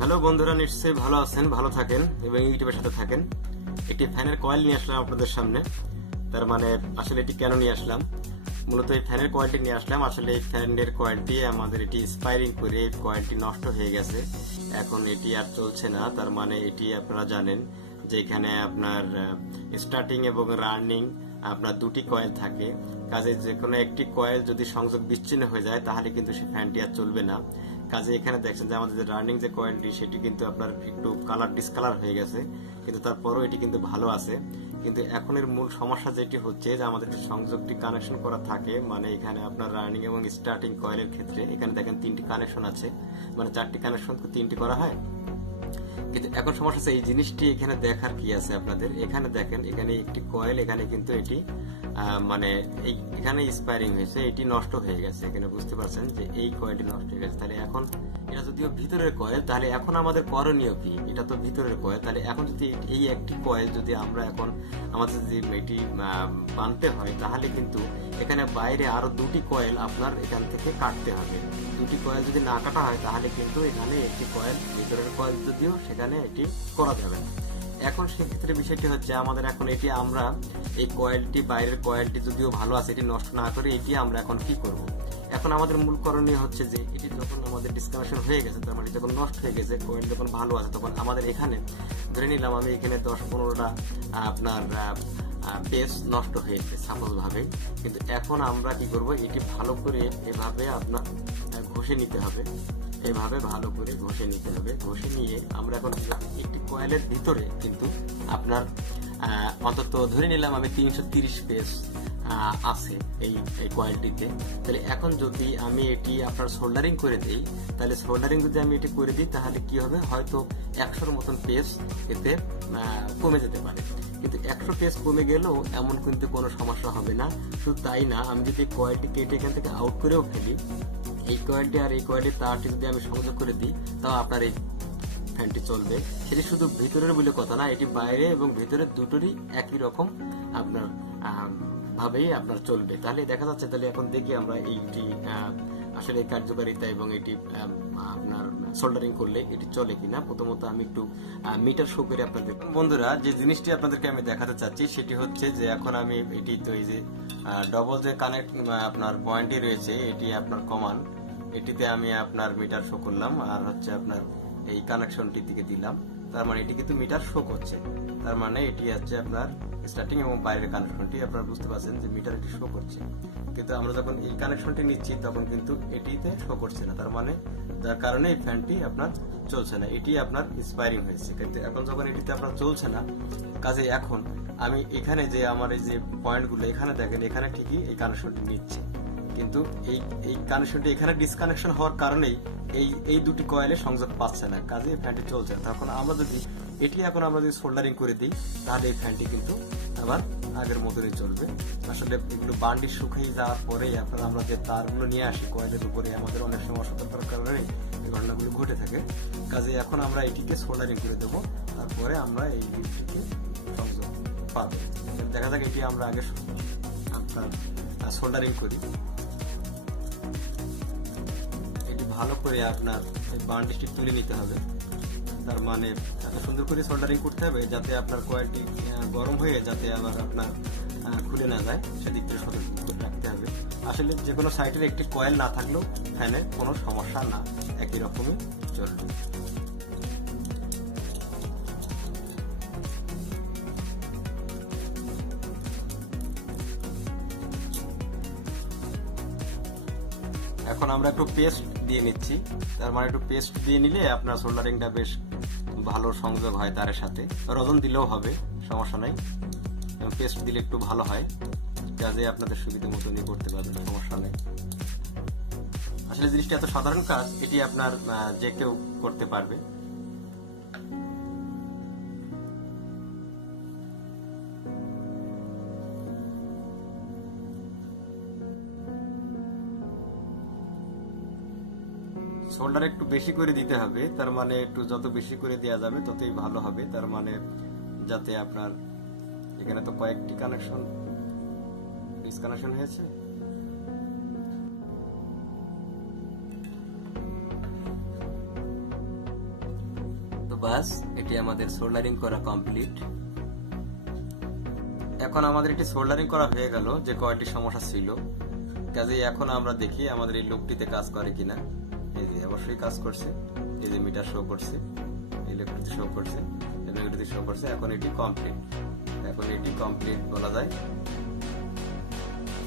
Hello বন্ধুরা, নিশ্চয়ই ভালো আছেন, ভালো থাকেন এবং ইউটিউবের সাথে থাকেন। একটি ফ্যানের কয়েল নিয়ে আসলাম আপনাদের সামনে। তার মানে আসলে এটি কেন নিয়ে আসলাম, মূলত এই ফ্যানের কয়েলটি নিয়ে আসলাম। আসলে এই ফ্যানের কয়েলটি আমাদের এটি স্পাইরিং করে কয়েলটি নষ্ট হয়ে গেছে, এখন এটি আর চলছে না। তার মানে এটি আপনারা জানেন যে এখানে আপনার স্টার্টিং এবং রানিং আপনার দুটি কয়েল থাকে। কাজে যে কোনো একটি কয়েল যদি সংযোগ বিচ্ছিন্ন হয়ে যায় তাহলে কিন্তু সে ফ্যানটি আর চলবে না। কাজে এখানে দেখছেন যে আমাদের রানিং যে কয়েলটি সেটি কিন্তু আপনার একটু কালার ডিসকালার হয়ে গেছে, কিন্তু তারপরও এটি কিন্তু ভালো আছে। কিন্তু এখন এর মূল সমস্যা যেটি হচ্ছে যে আমাদের যে সংযোগটি কানেকশন করা থাকে, মানে এখানে আপনার রানিং এবং স্টার্টিং কয়েলের ক্ষেত্রে এখানে দেখেন তিনটি কানেকশন আছে, মানে চারটি কানেকশন তিনটি করা হয়। কিন্তু এখন সমস্যা হচ্ছে এই জিনিসটি এখানে দেখার কি আছে আপনাদের। এখানে দেখেন, এখানে একটি কয়েল, এখানে কিন্তু এটি মানে এখানে স্পায়ারিং হয়েছে, এটি নষ্ট হয়ে গেছে। এখানে বুঝতে পারছেন যে এই কয়েলটি নষ্ট হয়ে গেছে। তাহলে এখন এটা যদিও ভিতরের কয়েল, তাহলে এখন আমাদের করণীয় কি? এটা তো ভিতরের কয়েল, তাহলে এখন যদি এই একটি কয়েল যদি আমরা এখন আমাদের যদি এটি বানতে হয়, তাহলে কিন্তু এখানে বাইরে আরো দুটি কয়েল আপনার এখান থেকে কাটতে হবে। দুটি কয়েল যদি না কাটা হয় তাহলে কিন্তু এখানে একটি কয়েল, ভিতরের কয়েল যদিও সেখানে এটি করা যাবে না। এখন সেক্ষেত্রে বিষয়টি হচ্ছে আমাদের এখন এটি আমরা এই কয়েলটি, বাইরের কয়েলটি যদিও ভালো আছে, এটি নষ্ট না করে এটি আমরা এখন কি করব? এখন আমাদের মূল করণীয় হচ্ছে যে এটি যখন আমাদের ডিসকানেকশন হয়ে গেছে, তার মানে যখন নষ্ট হয়ে গেছে, কয়েল যখন ভালো আছে, তখন আমাদের এখানে ধরে নিলাম আমি এখানে 10-15টা আপনার পেজ নষ্ট হয়েছে সাপোজ ভাবে। কিন্তু এখন আমরা কি করব, এটি ভালো করে এভাবে আপনার ঘষে নিতে হবে, এভাবে ভালো করে ঘষে নিতে হবে। ঘষে নিয়ে আমরা এখন একটি কয়েলের ভিতরে কিন্তু আপনার অন্তত ধরে নিলাম আমি 330 পেজ আছে এই কয়েলটিতে। তাহলে এখন যদি আমি এটি আপনার সোল্ডারিং করে দিই, তাহলে সোল্ডারিং যদি আমি এটি করে দিই তাহলে কি হবে, হয়তো 100-র মতন পেজ এতে কমে যেতে পারে। কিন্তু 100 পেজ কমে গেলেও এমন কিন্তু কোনো সমস্যা হবে না। শুধু তাই না, আমি যদি কয়েলটি কেটে এখান থেকে আউট করেও ফেলি, এই কয়েলটি আর এই কয়েলটির তারটি যদি আমি সংযোগ করে দিই, তাও আপনার এই ফ্যানটি চলবে। সেটি শুধু ভিতরের বলে কথা না, এটি বাইরে এবং ভিতরে দুটোরই একই রকম আপনার ভাবেই আপনার চলবে। তাহলে দেখা যাচ্ছে, তাহলে এখন দেখি আমরা এইটি আসলে কার্যকারিতা এবং এটি আপনার সোল্ডারিং করলে এটি চলে কিনা। প্রথমত আমি একটু মিটার শো করে আপনাদের, বন্ধুরা যে জিনিসটি আপনাদেরকে আমি দেখাতে চাচ্ছি সেটি হচ্ছে যে এখন আমি এটি তো এই যে ডবল যে কানেক্ট আপনার পয়েন্টটি রয়েছে, এটি আপনার কমান, এটিতে আমি আপনার মিটার শো করলাম, আর হচ্ছে আপনার এই কানেকশনটির দিকে দিলাম। তার মানে এটি কিন্তু মিটার শো করছে। তার মানে এটি হচ্ছে আপনার স্টার্টিং এবং বাইরের কানেকশনটি, আপনারা বুঝতে পারছেন যে মিটার এটি শো করছে। কিন্তু আমরা যখন এই কানেকশনটি নিচ্ছি তখন কিন্তু এটিতে শো করছে না। তার মানে যার কারণে এই ফ্যানটি আপনার চলছে না, এটি আপনার ইন্সপায়ারিং হয়েছে। কিন্তু এখন যখন এটিতে আপনার চলছে না, কাজে এখন আমি এখানে যে আমার এই যে পয়েন্টগুলো এখানে দেখেন, এখানে ঠিকই এই কানেকশনটি নিচ্ছে, কিন্তু এই কানেকশনটি এখানে ডিসকানেকশন হওয়ার কারণেই এই দুটি কয়েলে সংযোগ পাচ্ছে না, কাজে এই ফ্যানটি চলছে না। তখন আমরা যদি এটি এখন আমরা যদি সোল্ডারিং করে দিই তাহলে এই ফ্যানটি কিন্তু আবার আগের মতনই চলবে। আসলে এগুলো বান্ডি শুকিয়ে যাওয়ার পরেই আপনার আমরা যে তারগুলো নিয়ে আসি কয়েলের উপরে, আমাদের অনেক সময় অসতর্কতার কারণে এই ঘটনাগুলো ঘটে থাকে। কাজে এখন আমরা এটিকে সোল্ডারিং করে দেবো, তারপরে আমরা এই জিনিসটিকে সংযোগ পাবো। দেখা যাক এটি আমরা আগে আপনার সোল্ডারিং করি। ভালো করে আপনার বান্ডিশটি তুলে নিতে হবে। তার মানে এত সুন্দর করে সোল্ডারিং করতে হবে যাতে আপনার কয়েলটি গরম হয়ে যাতে আবার আপনার খুলে না যায়, সেদিক থেকে সতর্ক করে রাখতে হবে। আসলে যে কোনো সাইটের একটি কয়েল না থাকলেও ফ্যানের কোনো সমস্যা না, একই রকমই চলবে। এখন আমরা একটু পেস্ট দিয়ে নিচ্ছি। তার মানে একটু পেস্ট দিয়ে নিলে আপনার সোল্ডারিংটা বেশ ভালো সংযোগ হয় তারের সাথে। রজন দিলেও হবে, সমস্যা নাই, পেস্ট দিলে একটু ভালো হয়। কাজে আপনাদের সুবিধা মতনই করতে পারবেন, সমস্যা নেই। আসলে জিনিসটা এত সাধারণ কাজ, এটি আপনার যে কেউ করতে পারবে। সোল্ডার একটু বেশি করে দিতে হবে, তার মানে একটু যত বেশি করে দেওয়া যাবে ততই ভালো হবে। তার মানে যাতে আপনার এখানে তো কয়েকটি কানেকশন ডিসকানেকশন হয়েছে, বাস এটি আমাদের সোল্ডারিং করা কমপ্লিট। এখন আমাদের এটি সোল্ডারিং করা হয়ে গেল, যে কয়েকটি সমস্যা ছিল। কাজেই এখন আমরা দেখি আমাদের এই লুপটিতে কাজ করে কিনা। এই যে অবশ্যই কাজ করছে, এই যে মিটার শো করছে, ইলেকট্রিক শো করছে, ইলেকট্রিক শো করছে। এখন এটি কমপ্লিট, এখন এটি কমপ্লিট বলা যায়,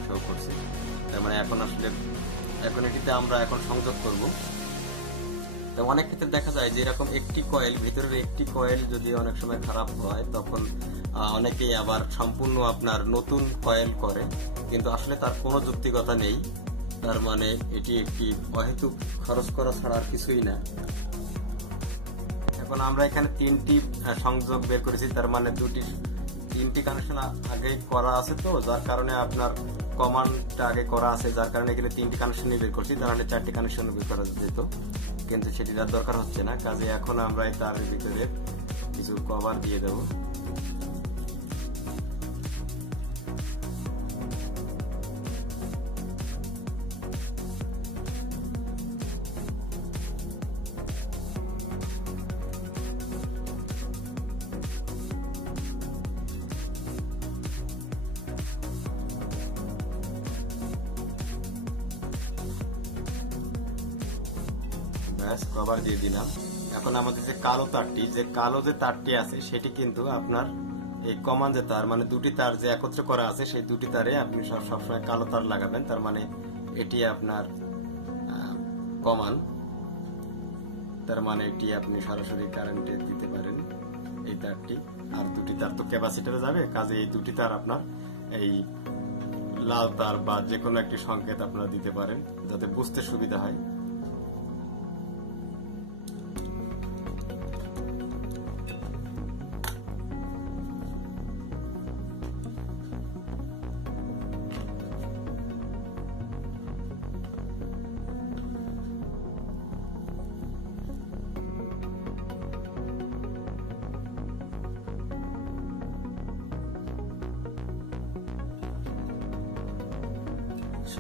শো করছে। তার মানে এখন আসলে এখন এটিতে আমরা এখন সংযোগ করব। তো অনেক ক্ষেত্রে দেখা যায় যে এরকম একটি কয়েল, ভিতরের একটি কয়েল যদি অনেক সময় খারাপ হয়, তখন অনেকেই আবার সম্পূর্ণ আপনার নতুন কয়েল করে, কিন্তু আসলে তার কোনো যৌক্তিকতা নেই। তার মানে এটি একটি অহেতুক খরচ করা ছাড়া আর কিছুই না। এখন আমরা এখানে তিনটি সংযোগ বের করেছি, তার মানে তিনটি কানেকশন আগে করা আছে, তো যার কারণে আপনার কমান্ডটা আগে করা আছে, যার কারণে এখানে তিনটি কানেকশনই বের করছি। তাহলে চারটি কানেকশন বের করা যেত, কিন্তু সেটি আর দরকার হচ্ছে না। কাজে এখন আমরা তার ভিতরে কিছু কভার দিয়ে দেব। কভার দিয়ে দিলাম। এখন আমাদের যে কালো তারটি আছে, সেটি কিন্তু আপনার এই কমান যে তার, মানে দুটি তার যে একত্র করা আছে, সেই দুটি তারে আপনি সবসময় কালো তার লাগাবেন। তার মানে এটি আপনার কমান, তার মানে এটি আপনি সরাসরি কারেন্টে দিতে পারেন এই তারটি। আর দুটি তার তো ক্যাপাসিটরে যাবে, কাজে এই দুটি তার আপনার এই লাল তার বা যে কোনো একটি সংকেত আপনারা দিতে পারেন, যাতে বুঝতে সুবিধা হয়।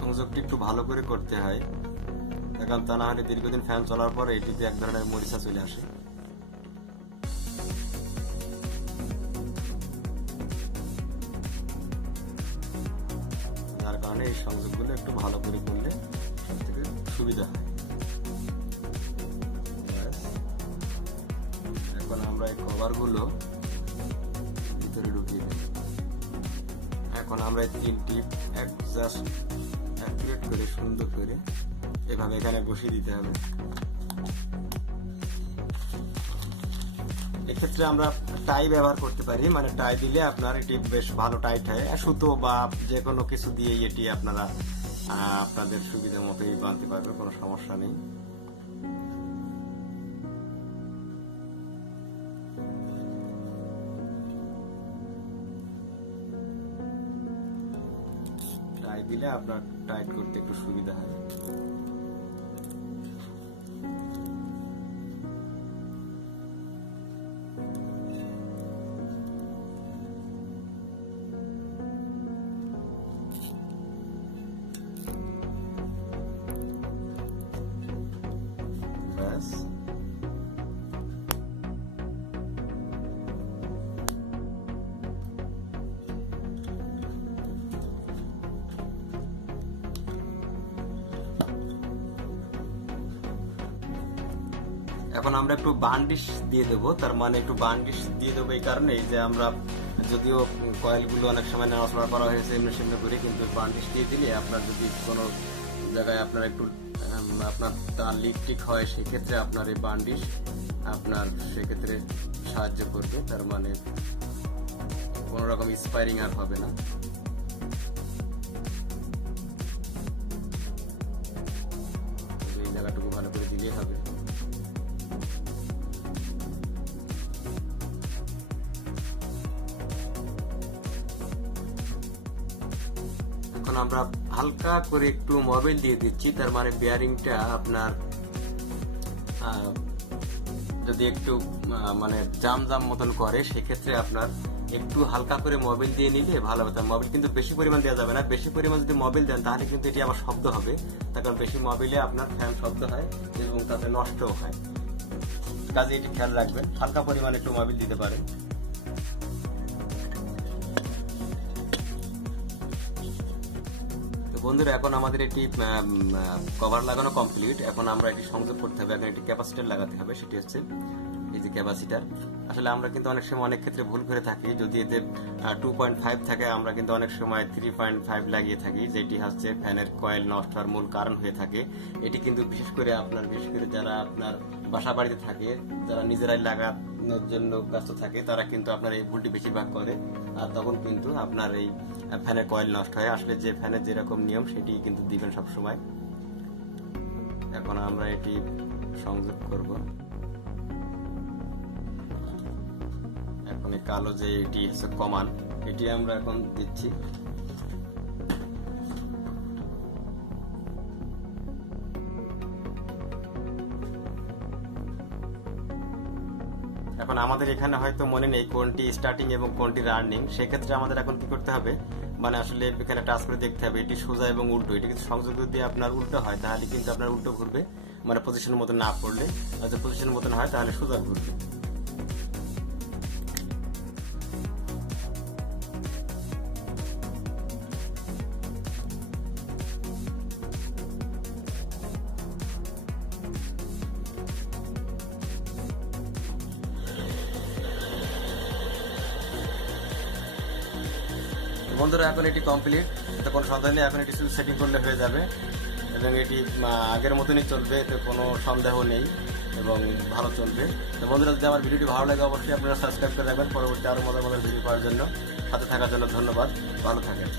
সংযোগটি একটু ভালো করে করতে হয়, কারণ তা না হলে দীর্ঘদিন ফ্যান চলার পরে এটিতে এক ধরনের মরিচা চলে আসে। যার কারণে এই সংযোগগুলো একটু ভালো করে করলে সব থেকে সুবিধা হয়। এখন আমরা এই কভারগুলো ভিতরে ঢুকিয়ে দেব। এখন আমরা এই তিনটি জাস্ট অ্যাক্টিভেট করে সুন্দর করে এভাবে এখানে বসিয়ে দিতে হবে। এক্ষেত্রে আমরা টাই ব্যবহার করতে পারি, মানে টাই দিলে আপনার এটি বেশ ভালো টাইট হয়। সুতো বা যে কোনো কিছু দিয়ে এটি আপনারা আপনাদের সুবিধা মতোই বাঁধতে পারবেন, কোনো সমস্যা নেই। টাই দিলে আপনার টাইট করতে একটু সুবিধা হয়। এখন আমরা একটু বান্ডিশ দিয়ে দেবো, তার মানে একটু বান্ডিশ দিয়ে দেবো এই কারণে যে আমরা যদিও কয়েলগুলো অনেক সময় নড়াচড়া করা হয়েছে এমনি সেমনি করে, কিন্তু বান্ডিশ দিয়ে দিলে আপনার যদি কোনো জায়গায় আপনার একটু আপনার তার লিক টিক হয়, সেক্ষেত্রে আপনার এই বান্ডিশ আপনার সেক্ষেত্রে সাহায্য করবে। তার মানে কোনো রকম স্পায়ারিং আর হবে না। এই জায়গাটুকু ভালো করে দিলেই হবে। এখন আমরা হালকা করে একটু মোবিল দিয়ে দিচ্ছি, তার মানে বেয়ারিংটা আপনার যদি একটু মানে জাম মতন করে, সেক্ষেত্রে আপনার একটু হালকা করে মোবিল দিয়ে নিলে ভালো হতো। মোবিল কিন্তু বেশি পরিমাণ দেওয়া যাবে না, বেশি পরিমাণ যদি মোবিল দেন তাহলে কিন্তু এটি আবার শব্দ হবে, তার কারণ বেশি মোবিলে আপনার ফ্যান শব্দ হয় এবং তাতে নষ্টও হয়। কাজে এটি খেয়াল রাখবেন, হালকা পরিমাণে একটু মোবিল দিতে পারেন। তো বন্ধুরা, এখন আমাদের এটি কভার লাগানো কমপ্লিট। এখন আমরা এটি সংযোগ করতে হবে, এখন একটি ক্যাপাসিটর লাগাতে হবে, সেটি হচ্ছে এই যে ক্যাপাসিটার। আসলে আমরা কিন্তু অনেক সময় অনেক ক্ষেত্রে ভুল করে থাকি, যদি এতে 2.5 থাকে আমরা কিন্তু অনেক সময় 3.5 লাগিয়ে থাকি, যেটি হচ্ছে ফ্যানের কয়েল নষ্ট হওয়ার মূল কারণ হয়ে থাকে। এটি কিন্তু বিশেষ করে যারা আপনার বাসা বাড়িতে থাকে, যারা নিজেরাই লাগানোর জন্য ব্যস্ত থাকে, তারা কিন্তু আপনার এই ভুলটি বেশিরভাগ করে, আর তখন কিন্তু আপনার এই ফ্যানের কয়েল নষ্ট হয়। আসলে যে ফ্যানের যেরকম নিয়ম সেটি কিন্তু দিবেন সবসময়। এখন আমরা এটি সংযোগ করব। এখন এই কালো যে এটি হচ্ছে কমান, এটি আমরা এখন দিচ্ছি। এখন আমাদের এখানে হয়তো মনে নেই কোনটি স্টার্টিং এবং কোনটি রানিং, সেক্ষেত্রে আমাদের এখন কি করতে হবে, মানে আসলে এখানে টাচ করে দেখতে হবে এটি সোজা এবং উল্টো। এটি কিন্তু সংযোগ যদি আপনার উল্টো হয় তাহলে কিন্তু আপনার উল্টো ঘুরবে, মানে পজিশনের মতো না পড়লে। আর যদি পজিশনের মতন হয় তাহলে সোজা ঘুরবে। বন্ধুরা, এখন এটি কমপ্লিট, এতে কোনো সন্দেহ নেই। এখন এটি শুধু সেটিং করলে হয়ে যাবে এবং এটি আগের মতনই চলবে, এতে কোনো সন্দেহ নেই এবং ভালো চলবে। তো বন্ধুরা, যদি আমার ভিডিওটি ভালো লাগে অবশ্যই আপনারা সাবস্ক্রাইব করে রাখবেন পরবর্তী আরও মজার ভিডিও পাওয়ার জন্য। সাথে থাকার জন্য ধন্যবাদ, ভালো থাকেন।